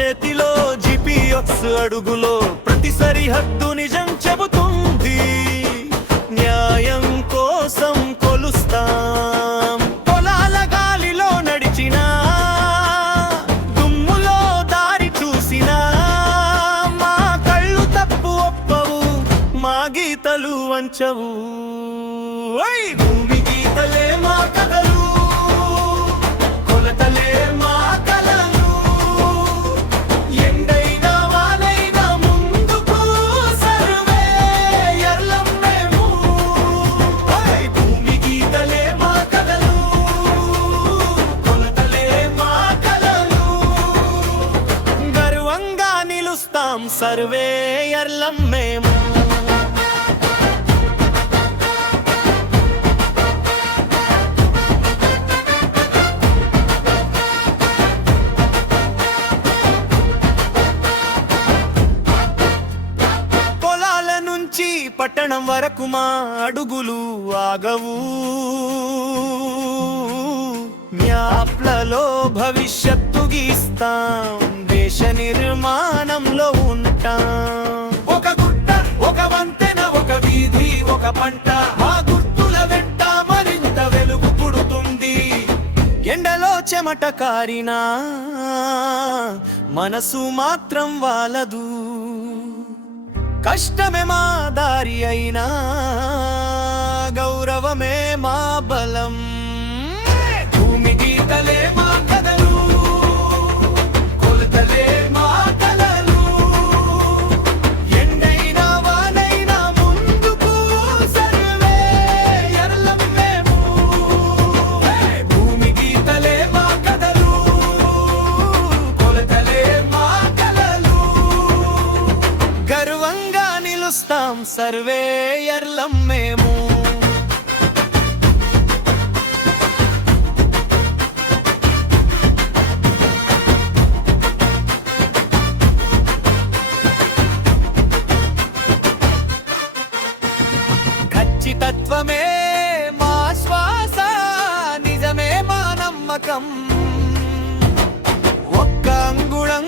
చేతిలో జిపిఎస్ అడుగులో ప్రతి సరిహద్దు నిజం చెబుతుంది. న్యాయం కోసం కొలుస్తాం. పొలాల గాలిలో నడిచినా, దుమ్ములో దారి చూసినా, మా కళ్ళు తప్పు ఒప్పవు, మా గీతలు వంచవు. భూమి గీతలే మా కథలు, కొలతలే మా కలలు. ఎండైనా వానైనా ముందుకు సర్వేయర్లం మేము. భూమి గీతలే మా కథలు, కొలతలే మా కలలు. గర్వంగా నిలుస్తాం సర్వేయర్లం మేము. పట్టణం వరకు మా అడుగులు ఆగవు. మ్యాప్లలో భవిష్యత్తు గీస్తాం, దేశ నిర్మాణంలో ఉంటాం. ఒక గుట్ట, ఒక వంతెన, ఒక వీధి, ఒక పంట, మా గుర్తుల వెంట మరింత వెలుగు పుడుతుంది. ఎండలో చెమట కారినా మనసు మాత్రం వాలదు. కష్టమే మా దారి అయినా గౌరవమే మా బలం. భూమి గీతలే మా కథలు, కొలతలే మా కలలు. ఎండైనా వానైనా ముందుకు సర్వేయర్లం మేము. భూమి గీతలే మా కథలు, కొలతలే మా కలలు. గర్వంగా నిలుస్తాం సర్వేయర్లం మేము. ఖచ్చితత్వమే మా శ్వాస, నిజమే మా నమ్మకం. ఒక్క అంగుళం